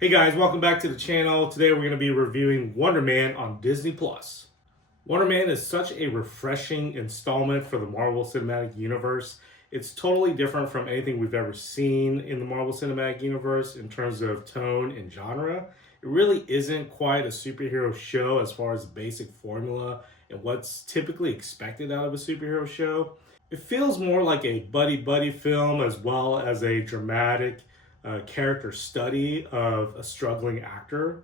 Hey guys, welcome back to the channel. Today we're going to be reviewing Wonderman on Disney+. Wonderman is such a refreshing installment for the Marvel Cinematic Universe. It's totally different from anything we've ever seen in the Marvel Cinematic Universe in terms of tone and genre. It really isn't quite a superhero show as far as the basic formula and what's typically expected out of a superhero show. It feels more like a buddy-buddy film as well as a dramatic character study of a struggling actor.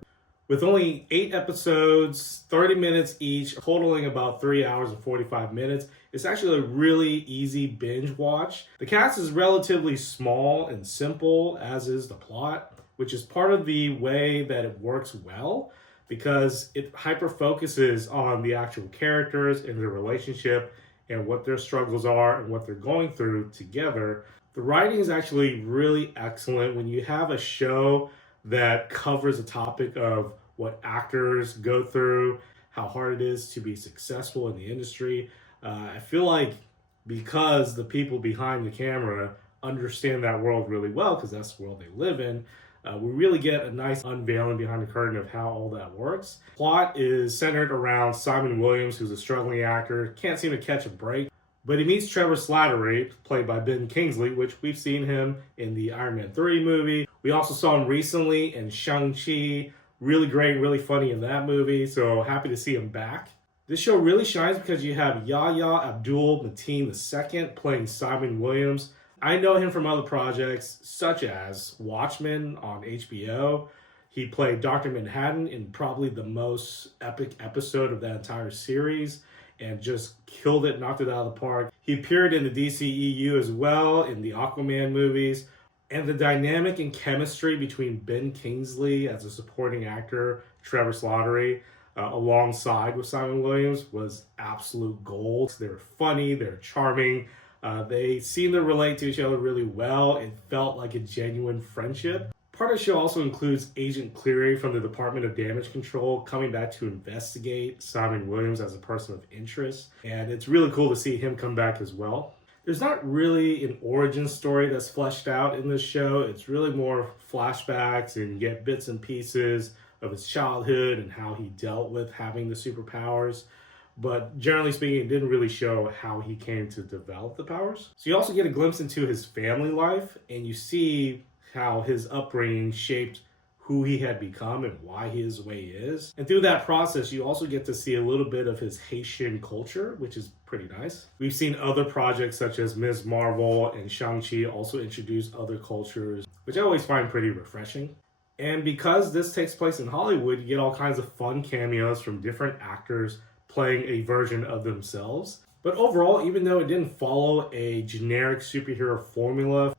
With only 8 episodes, 30 minutes each, totaling about 3 hours and 45 minutes, it's actually a really easy binge watch. The cast is relatively small and simple, as is the plot, which is part of the way that it works well because it hyper focuses on the actual characters and their relationship and what their struggles are and what they're going through together. The writing is actually really excellent when you have a show that covers a topic of what actors go through, how hard it is to be successful in the industry. I feel like because the people behind the camera understand that world really well, because that's the world they live in, we really get a nice unveiling behind the curtain of how all that works. Plot is centered around Simon Williams, who's a struggling actor, can't seem to catch a break. But he meets Trevor Slattery, played by Ben Kingsley, which we've seen him in the Iron Man 3 movie. We also saw him recently in Shang-Chi. Really great, really funny in that movie, so happy to see him back. This show really shines because you have Yahya Abdul-Mateen II playing Simon Williams. I know him from other projects, such as Watchmen on HBO. He played Dr. Manhattan in probably the most epic episode of that entire series, and just killed it, knocked it out of the park. He appeared in the DCEU as well, in the Aquaman movies. And the dynamic and chemistry between Ben Kingsley as a supporting actor, Trevor Slattery, alongside with Simon Williams was absolute gold. They were funny, they're charming. They seemed to relate to each other really well. It felt like a genuine friendship. Part of the show also includes Agent Cleary from the Department of Damage Control coming back to investigate Simon Williams as a person of interest. And it's really cool to see him come back as well. There's not really an origin story that's fleshed out in this show. It's really more flashbacks, and you get bits and pieces of his childhood and how he dealt with having the superpowers. But generally speaking, it didn't really show how he came to develop the powers. So you also get a glimpse into his family life, and you see how his upbringing shaped who he had become and why he is the way he is. And through that process, you also get to see a little bit of his Haitian culture, which is pretty nice. We've seen other projects such as Ms. Marvel and Shang-Chi also introduce other cultures, which I always find pretty refreshing. And because this takes place in Hollywood, you get all kinds of fun cameos from different actors playing a version of themselves. But overall, even though it didn't follow a generic superhero formula,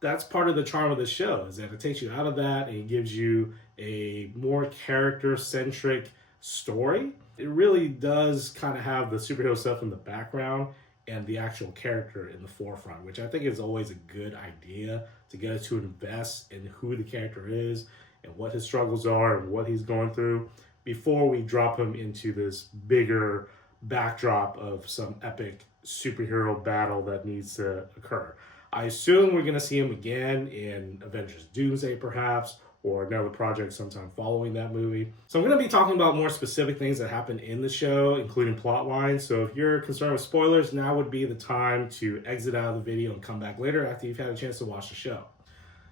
that's part of the charm of the show, is that it takes you out of that and it gives you a more character-centric story. It really does kind of have the superhero stuff in the background and the actual character in the forefront, which I think is always a good idea to get us to invest in who the character is and what his struggles are and what he's going through before we drop him into this bigger backdrop of some epic superhero battle that needs to occur. I assume we're going to see him again in Avengers Doomsday, perhaps, or another project sometime following that movie. So I'm going to be talking about more specific things that happen in the show, including plot lines. So if you're concerned with spoilers, now would be the time to exit out of the video and come back later after you've had a chance to watch the show.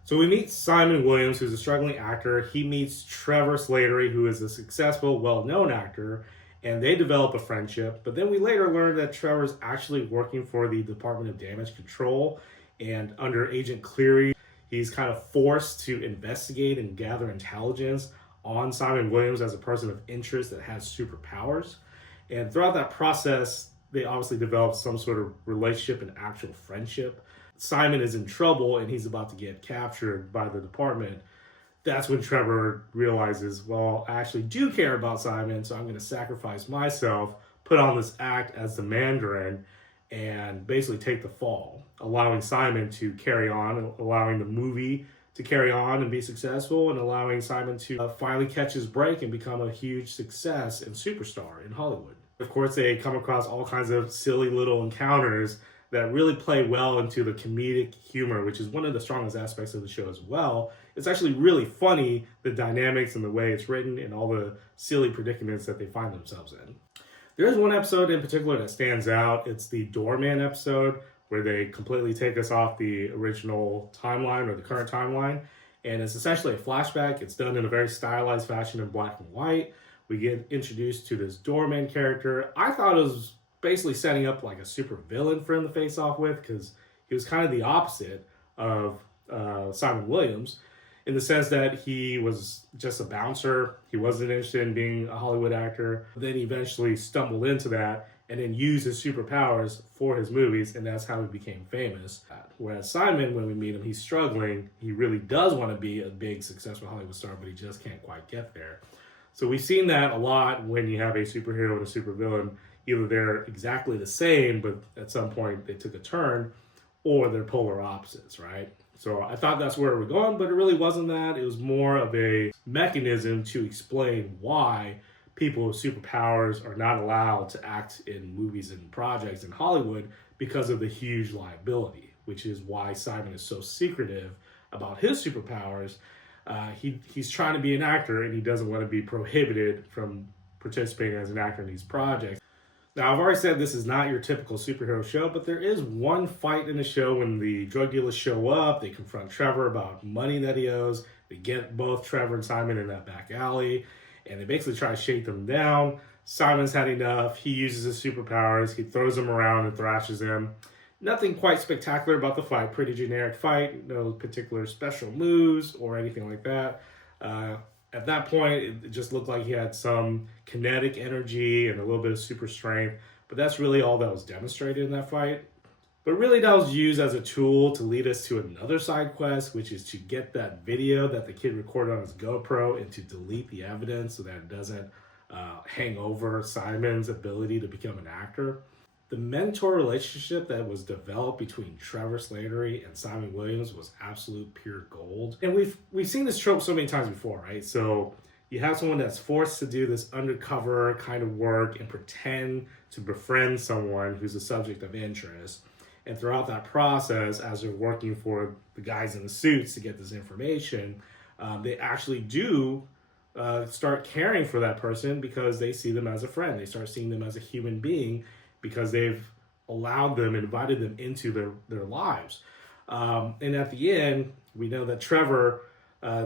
So we meet Simon Williams, who's a struggling actor. He meets Trevor Slattery, who is a successful, well-known actor, and they develop a friendship. But then we later learn that Trevor's actually working for the Department of Damage Control, and under Agent Cleary, he's kind of forced to investigate and gather intelligence on Simon Williams as a person of interest that has superpowers. And throughout that process, they obviously develop some sort of relationship and actual friendship. Simon is in trouble and he's about to get captured by the department. That's when Trevor realizes, well, I actually do care about Simon, so I'm going to sacrifice myself, put on this act as the Mandarin, and basically take the fall, allowing Simon to carry on, allowing the movie to carry on and be successful, and allowing Simon to finally catch his break and become a huge success and superstar in Hollywood. Of course, they come across all kinds of silly little encounters that really play well into the comedic humor, which is one of the strongest aspects of the show as well. It's actually really funny, the dynamics and the way it's written and all the silly predicaments that they find themselves in. There is one episode in particular that stands out. It's the Doorman episode, where they completely take us off the original timeline or the current timeline. And it's essentially a flashback. It's done in a very stylized fashion in black and white. We get introduced to this Doorman character. I thought it was basically setting up like a super villain for him to face off with, because he was kind of the opposite of Simon Williams, in the sense that he was just a bouncer. He wasn't interested in being a Hollywood actor. Then he eventually stumbled into that and then used his superpowers for his movies, and that's how he became famous. Whereas Simon, when we meet him, he's struggling. He really does want to be a big, successful Hollywood star, but he just can't quite get there. So we've seen that a lot when you have a superhero and a supervillain. Either they're exactly the same, but at some point they took a turn, or they're polar opposites, right? So I thought that's where we're going, but it really wasn't that. It was more of a mechanism to explain why people with superpowers are not allowed to act in movies and projects in Hollywood because of the huge liability, which is why Simon is so secretive about his superpowers. He's trying to be an actor, and he doesn't want to be prohibited from participating as an actor in these projects. Now, I've already said this is not your typical superhero show, but there is one fight in the show when the drug dealers show up. They confront Trevor about money that he owes. They get both Trevor and Simon in that back alley, and they basically try to shake them down. Simon's had enough. He uses his superpowers. He throws them around and thrashes them. Nothing quite spectacular about the fight. Pretty generic fight. No particular special moves or anything like that. At that point, it just looked like he had some kinetic energy and a little bit of super strength. But that's really all that was demonstrated in that fight. But really, that was used as a tool to lead us to another side quest, which is to get that video that the kid recorded on his GoPro and to delete the evidence so that it doesn't hang over Simon's ability to become an actor. The mentor relationship that was developed between Trevor Slattery and Simon Williams was absolute pure gold. And we've seen this trope so many times before, right? So you have someone that's forced to do this undercover kind of work and pretend to befriend someone who's a subject of interest. And throughout that process, as they're working for the guys in the suits to get this information, they actually do start caring for that person because they see them as a friend. They start seeing them as a human being, because they've allowed them, invited them into their lives. And at the end, we know that Trevor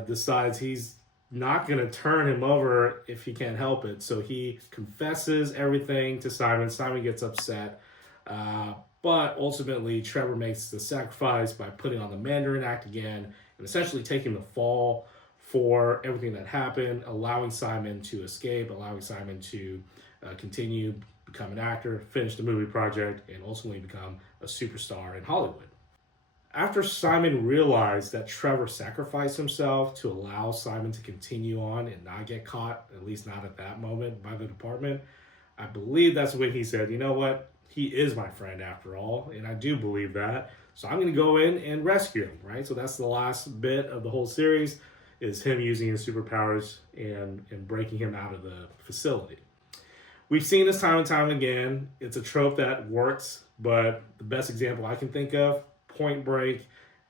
decides he's not going to turn him over if he can't help it. So he confesses everything to Simon. Simon gets upset. But ultimately, Trevor makes the sacrifice by putting on the Mandarin act again and essentially taking the fall for everything that happened, allowing Simon to escape, allowing Simon to continue, become an actor, finish the movie project, and ultimately become a superstar in Hollywood. After Simon realized that Trevor sacrificed himself to allow Simon to continue on and not get caught, at least not at that moment, by the department, I believe that's when he said, you know what, he is my friend after all, and I do believe that, so I'm going to go in and rescue him, right? So that's the last bit of the whole series, is him using his superpowers and breaking him out of the facility. We've seen this time and time again. It's a trope that works, but the best example I can think of, Point Break,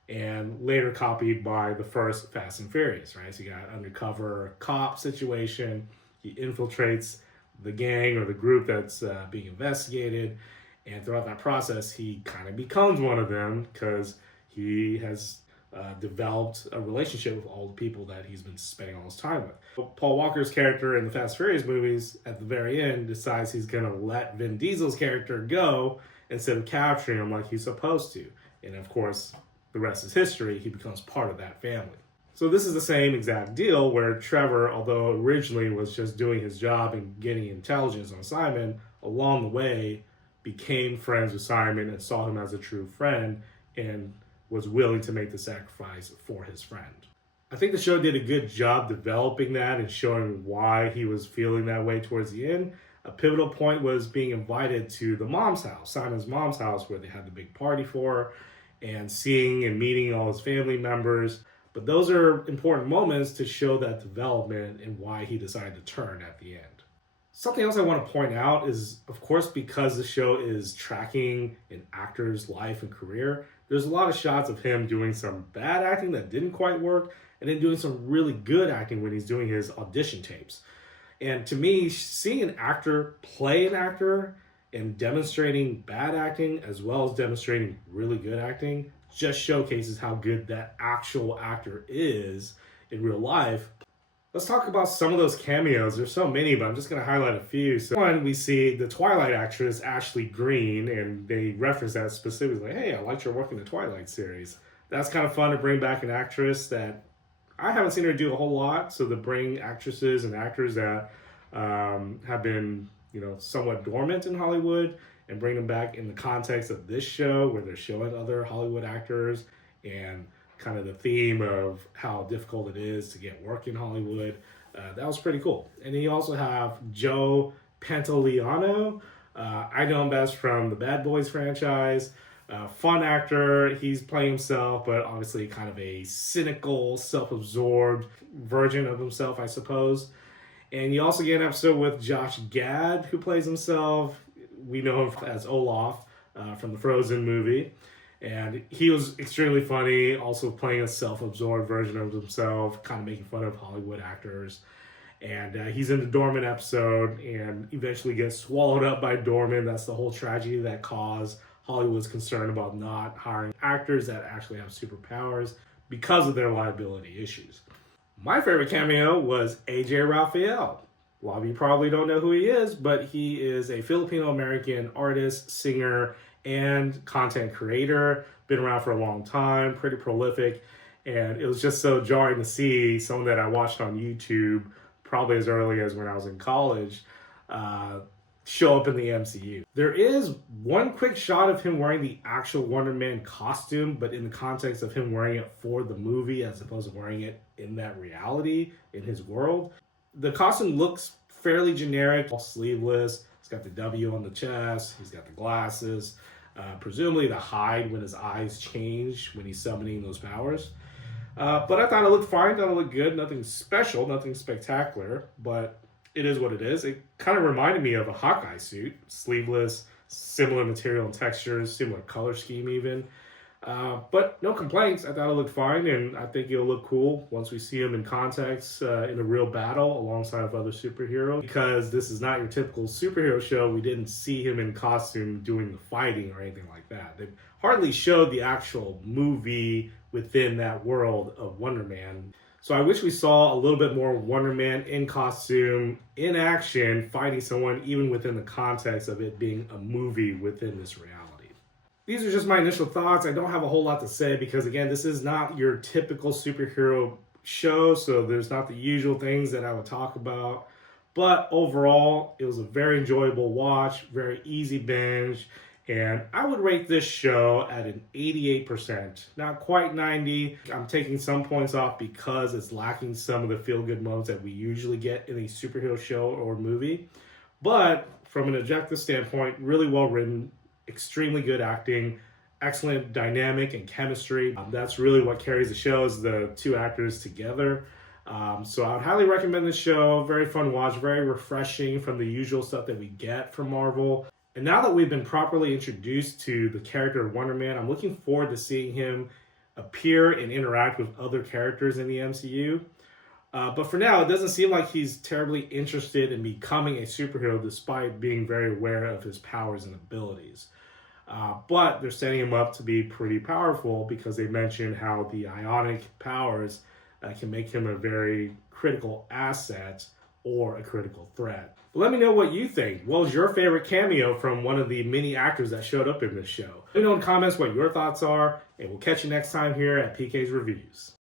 and later copied by the first Fast and Furious, right? So you got an undercover cop situation. He infiltrates the gang or the group that's being investigated, and throughout that process, he kind of becomes one of them because he has developed a relationship with all the people that he's been spending all his time with. Paul Walker's character in the Fast and Furious movies, at the very end, decides he's going to let Vin Diesel's character go instead of capturing him like he's supposed to. And of course, the rest is history. He becomes part of that family. So this is the same exact deal where Trevor, although originally was just doing his job and getting intelligence on Simon, along the way became friends with Simon and saw him as a true friend and was willing to make the sacrifice for his friend. I think the show did a good job developing that and showing why he was feeling that way towards the end. A pivotal point was being invited to the mom's house, Simon's mom's house, where they had the big party for her, and seeing and meeting all his family members. But those are important moments to show that development and why he decided to turn at the end. Something else I want to point out is, of course, because the show is tracking an actor's life and career, there's a lot of shots of him doing some bad acting that didn't quite work, and then doing some really good acting when he's doing his audition tapes. And to me, seeing an actor play an actor and demonstrating bad acting as well as demonstrating really good acting just showcases how good that actual actor is in real life. Let's talk about some of those cameos. There's so many, but I'm just going to highlight a few. So one, we see the Twilight actress, Ashley Greene, and they reference that specifically. Like, hey, I liked your work in the Twilight series. That's kind of fun to bring back an actress that I haven't seen her do a whole lot. So to bring actresses and actors that have been, somewhat dormant in Hollywood and bring them back in the context of this show where they're showing other Hollywood actors and kind of the theme of how difficult it is to get work in Hollywood. That was pretty cool. And then you also have Joe Pantoliano. I know him best from the Bad Boys franchise. Fun actor. He's playing himself, but obviously kind of a cynical, self-absorbed version of himself, I suppose. And you also get an episode with Josh Gad, who plays himself. We know him as Olaf from the Frozen movie. And he was extremely funny, also playing a self-absorbed version of himself, kind of making fun of Hollywood actors. And he's in the Dorman episode and eventually gets swallowed up by Dorman. That's the whole tragedy that caused Hollywood's concern about not hiring actors that actually have superpowers because of their liability issues. My favorite cameo was AJ Raphael. A lot of you probably don't know who he is, but he is a Filipino-American artist, singer, and content creator. Been around for a long time, pretty prolific, and it was just so jarring to see someone that I watched on YouTube probably as early as when I was in college show up in the MCU. There is one quick shot of him wearing the actual Wonder Man costume, but in the context of him wearing it for the movie as opposed to wearing it in that reality, in his world. The costume looks fairly generic, all sleeveless. He's got the W on the chest, he's got the glasses, presumably the hide when his eyes change when he's summoning those powers. But I thought it looked fine, thought it looked good, nothing special, nothing spectacular, but it is what it is. It kind of reminded me of a Hawkeye suit, sleeveless, similar material and textures, similar color scheme even. But no complaints. I thought it looked fine, and I think it'll look cool once we see him in context in a real battle alongside of other superheroes. Because this is not your typical superhero show, we didn't see him in costume doing the fighting or anything like that. They hardly showed the actual movie within that world of Wonder Man. So I wish we saw a little bit more Wonder Man in costume, in action, fighting someone, even within the context of it being a movie within this reality. These are just my initial thoughts. I don't have a whole lot to say because, again, this is not your typical superhero show, so there's not the usual things that I would talk about. But overall, it was a very enjoyable watch, very easy binge, and I would rate this show at an 88%. Not quite 90. I'm taking some points off because it's lacking some of the feel-good moments that we usually get in a superhero show or movie. But from an objective standpoint, really well written, extremely good acting, excellent dynamic and chemistry. That's really what carries the show, is the two actors together. So I would highly recommend this show. Very fun watch, very refreshing from the usual stuff that we get from Marvel. And now that we've been properly introduced to the character of Wonder Man, I'm looking forward to seeing him appear and interact with other characters in the MCU. But for now, it doesn't seem like he's terribly interested in becoming a superhero despite being very aware of his powers and abilities. But they're setting him up to be pretty powerful because they mention how the ionic powers can make him a very critical asset or a critical threat. But let me know what you think. What was your favorite cameo from one of the many actors that showed up in this show? Let me know in the comments what your thoughts are, and we'll catch you next time here at PK's Reviews.